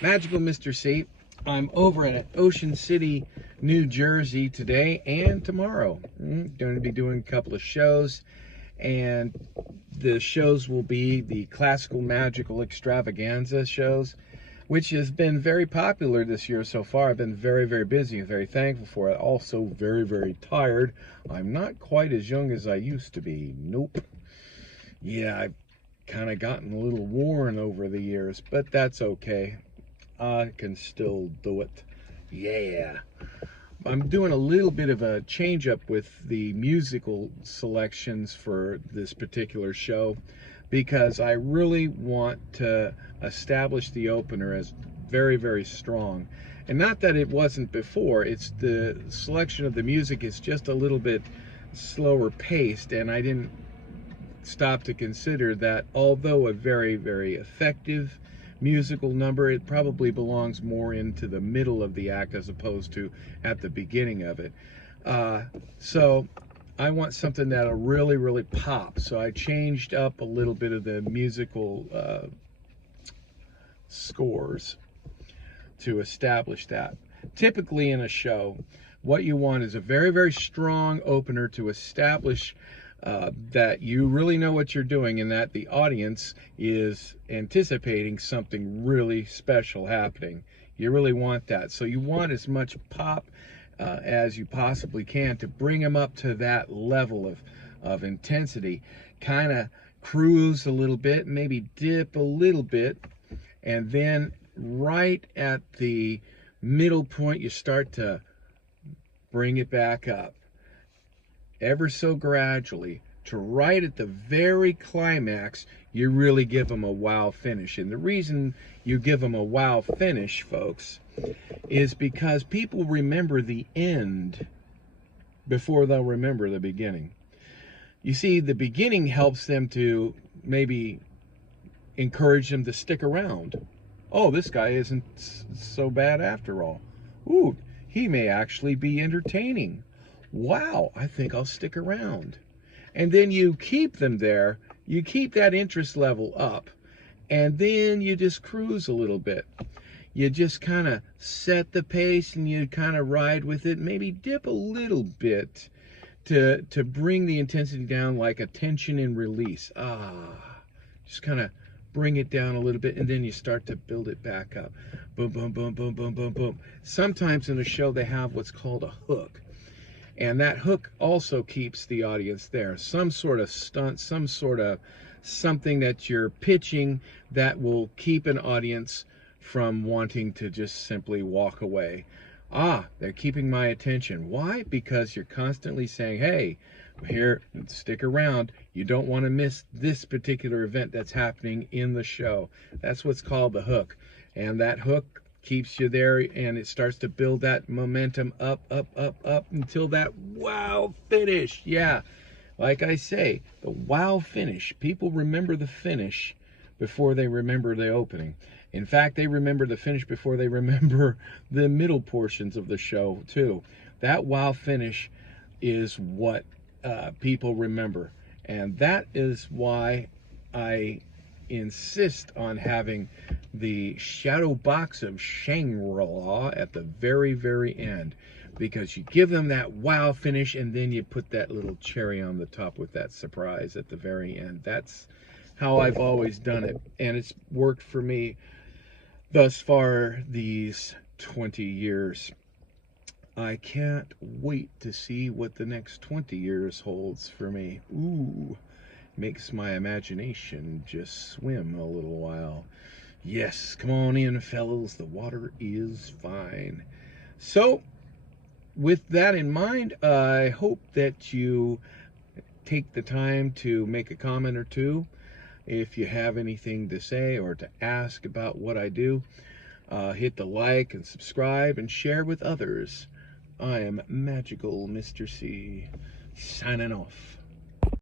Magical Mr. C. I'm over at Ocean City, New Jersey today and tomorrow. Going to be doing a couple of shows, and the shows will be the Classical Magical Extravaganza shows, which has been very popular this year so far. I've been very, very busy and very thankful for it. Also very, very tired. I'm not quite as young as I used to be. Nope. Yeah, I've kind of gotten a little worn over the years, but that's okay. I can still do it. Yeah. I'm doing a little bit of a change up with the musical selections for this particular show because I really want to establish the opener as very, very strong. And not that it wasn't before, it's the selection of the music is just a little bit slower paced, and I didn't stop to consider that although a very, very effective musical number, it probably belongs more into the middle of the act as opposed to at the beginning of it. So I want something that'll really, really pop. So I changed up a little bit of the musical scores to establish that. Typically in a show, what you want is a very, very strong opener to establish that you really know what you're doing and that the audience is anticipating something really special happening. You really want that. So you want as much pop as you possibly can to bring them up to that level of intensity. Kind of cruise a little bit, maybe dip a little bit, and then right at the middle point, you start to bring it back up ever so gradually to right at the very climax. You really give them a wow finish. And the reason you give them a wow finish, folks, is because people remember the end before they'll remember the beginning. You see, the beginning helps them to maybe encourage them to stick around. Oh, this guy isn't so bad after all. Ooh, he may actually be entertaining. Wow, I think I'll stick around. And then you keep them there, you keep that interest level up, and then you just cruise a little bit. You just kind of set the pace and you kind of ride with it, maybe dip a little bit to bring the intensity down, like a tension and release. Just kind of bring it down a little bit, and then you start to build it back up. Boom, boom, boom, boom, boom, boom, boom. Sometimes in a show they have what's called a hook. And that hook also keeps the audience there. Some sort of stunt, some sort of something that you're pitching that will keep an audience from wanting to just simply walk away. They're keeping my attention. Why? Because you're constantly saying, hey, here, stick around. You don't want to miss this particular event that's happening in the show. That's what's called the hook. And that hook keeps you there, and it starts to build that momentum up, up, up, up until that wow finish. Yeah, like I say, the wow finish. People remember the finish before they remember the opening. In fact, they remember the finish before they remember the middle portions of the show too. That wow finish is what people remember, and that is why I insist on having the shadow box of Shangri-La at the very, very end, because you give them that wow finish and then you put that little cherry on the top with that surprise at the very end. That's how I've always done it, and it's worked for me thus far these 20 years. I can't wait to see what the next 20 years holds for me. Ooh, makes my imagination just swim a little while. Yes, come on in, fellas. The water is fine. So, with that in mind, I hope that you take the time to make a comment or two. If you have anything to say or to ask about what I do, hit the like and subscribe and share with others. I am Magical Mr. C, signing off.